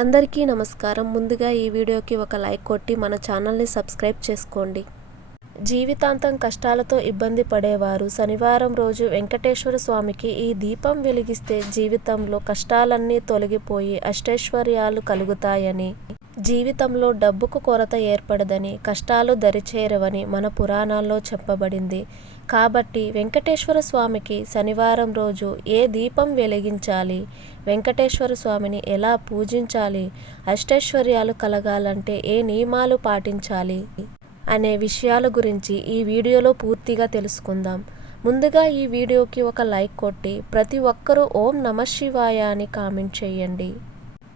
అందరికీ నమస్కారం. ముందుగా ఈ వీడియోకి ఒక లైక్ కొట్టి మన ఛానల్ని సబ్స్క్రైబ్ చేసుకోండి. జీవితాంతం కష్టాలతో ఇబ్బంది పడేవారు శనివారం రోజు వెంకటేశ్వర స్వామికి ఈ దీపం వెలిగిస్తే జీవితంలో కష్టాలన్నీ తొలగిపోయి అష్టైశ్వర్యాలు కలుగుతాయని, జీవితంలో డబ్బుకు కొరత ఏర్పడదని, కష్టాలు దరిచేరవని మన పురాణాల్లో చెప్పబడింది. కాబట్టి వెంకటేశ్వర స్వామికి శనివారం రోజు ఏ దీపం వెలిగించాలి, వెంకటేశ్వర స్వామిని ఎలా పూజించాలి, అష్టైశ్వర్యాలు కలగాలంటే ఏ నియమాలు పాటించాలి అనే విషయాల గురించి ఈ వీడియోలో పూర్తిగా తెలుసుకుందాం. ముందుగా ఈ వీడియోకి ఒక లైక్ కొట్టి ప్రతి ఒక్కరూ ఓం నమః శివాయ అని కామెంట్ చేయండి.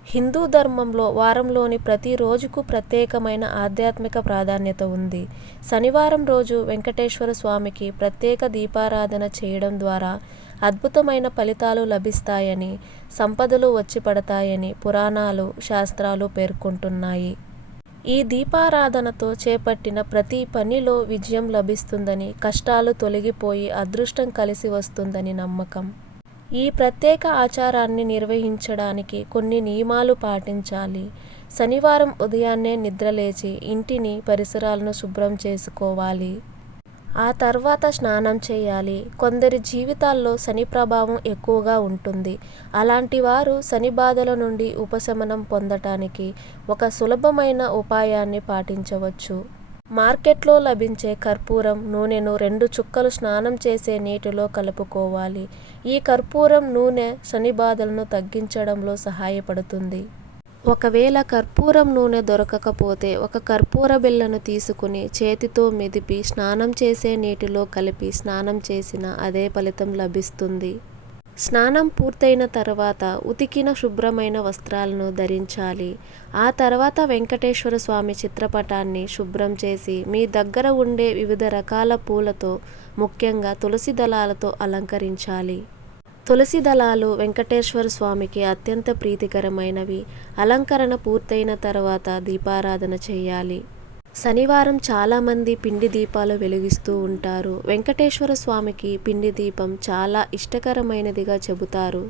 హిందూ ధర్మంలో వారంలోని ప్రతి రోజుకు ప్రత్యేకమైన ఆధ్యాత్మిక ప్రాధాన్యత ఉంది. శనివారం రోజు వెంకటేశ్వర స్వామికి ప్రత్యేక దీపారాధన చేయడం ద్వారా అద్భుతమైన ఫలితాలు లభిస్తాయని, సంపదలు వచ్చి పడతాయని పురాణాలు, శాస్త్రాలు పేర్కొంటున్నాయి. ఈ దీపారాధనతో చేపట్టిన ప్రతి పనిలో విజయం లభిస్తుందని, కష్టాలు తొలగిపోయి అదృష్టం కలిసి వస్తుందని నమ్మకం. ఈ ప్రత్యేక ఆచారాన్ని నిర్వహించడానికి కొన్ని నియమాలు పాటించాలి. శనివారం ఉదయాన్నే నిద్రలేచి ఇంటిని, పరిసరాలను శుభ్రం చేసుకోవాలి. ఆ తర్వాత స్నానం చేయాలి. కొందరి జీవితాల్లో శని ప్రభావం ఎక్కువగా ఉంటుంది. అలాంటి వారు శని బాధల నుండి ఉపశమనం పొందటానికి ఒక సులభమైన ఉపాయాన్ని పాటించవచ్చు. మార్కెట్లో లభించే కర్పూరం నూనెను 2 చుక్కలు స్నానం చేసే నీటిలో కలుపుకోవాలి. ఈ కర్పూరం నూనె శని బాధలను తగ్గించడంలో సహాయపడుతుంది. ఒకవేళ కర్పూరం నూనె దొరకకపోతే ఒక కర్పూర బిళ్ళను తీసుకుని చేతితో మెదిపి స్నానం చేసే నీటిలో కలిపి స్నానం చేసిన అదే ఫలితం లభిస్తుంది. స్నానం పూర్తయిన తర్వాత ఉతికిన శుభ్రమైన వస్త్రాలను ధరించాలి. ఆ తర్వాత వెంకటేశ్వర స్వామి చిత్రపటాన్ని శుభ్రం చేసి మీ దగ్గర ఉండే వివిధ రకాల పూలతో, ముఖ్యంగా తులసి దళాలతో అలంకరించాలి. తులసి దళాలు వెంకటేశ్వర స్వామికి అత్యంత ప్రీతికరమైనవి. అలంకరణ పూర్తయిన తర్వాత దీపారాధన చేయాలి. శనివారం చాలామంది పిండి దీపాలు వెలిగిస్తూ ఉంటారు. వెంకటేశ్వర స్వామికి పిండి దీపం చాలా ఇష్టకరమైనదిగా చెబుతారు.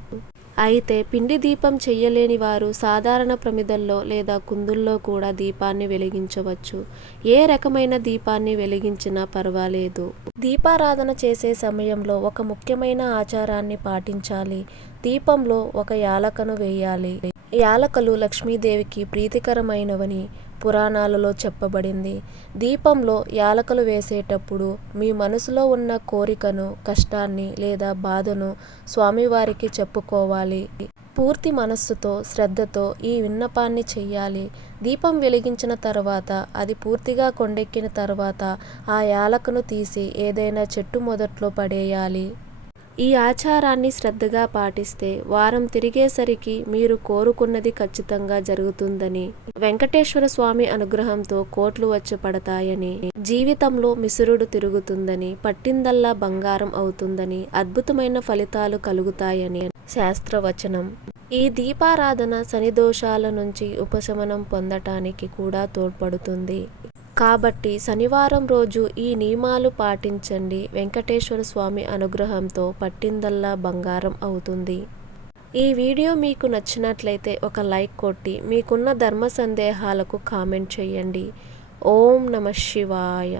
అయితే పిండి దీపం చెయ్యలేని వారు సాధారణ ప్రమిదల్లో లేదా కుందుల్లో కూడా దీపాన్ని వెలిగించవచ్చు. ఏ రకమైన దీపాన్ని వెలిగించినా పర్వాలేదు. దీపారాధన చేసే సమయంలో ఒక ముఖ్యమైన ఆచారాన్ని పాటించాలి. దీపంలో ఒక యాలకను వేయాలి. యాలకలు లక్ష్మీదేవికి ప్రీతికరమైనవని పురాణాలలో చెప్పబడింది. దీపంలో యాలకలు వేసేటప్పుడు మీ మనసులో ఉన్న కోరికను, కష్టాన్ని లేదా బాధను స్వామివారికి చెప్పుకోవాలి. పూర్తి మనస్సుతో, శ్రద్ధతో ఈ విన్నపాన్ని చెయ్యాలి. దీపం వెలిగించిన తర్వాత, అది పూర్తిగా కొండెక్కిన తర్వాత ఆ యాలకను తీసి ఏదైనా చెట్టు మొదట్లో పడేయాలి. ఈ ఆచారాన్ని శ్రద్ధగా పాటిస్తే వారం తిరిగేసరికి మీరు కోరుకున్నది ఖచ్చితంగా జరుగుతుందని, వెంకటేశ్వర స్వామి అనుగ్రహంతో కోట్లు వచ్చి పడతాయని, జీవితంలో మిసురుడు తిరుగుతుందని, పట్టిందల్లా బంగారం అవుతుందని, అద్భుతమైన ఫలితాలు కలుగుతాయని శాస్త్రవచనం. ఈ దీపారాధన శని దోషాల నుంచి ఉపశమనం పొందటానికి కూడా తోడ్పడుతుంది. కాబట్టి శనివారం రోజు ఈ నియమాలు పాటించండి. వెంకటేశ్వర స్వామి అనుగ్రహంతో పట్టిందల్లా బంగారం అవుతుంది. ఈ వీడియో మీకు నచ్చినట్లయితే ఒక లైక్ కొట్టి మీకున్న ధర్మ సందేహాలకు కామెంట్ చేయండి. ఓం నమః శివాయ.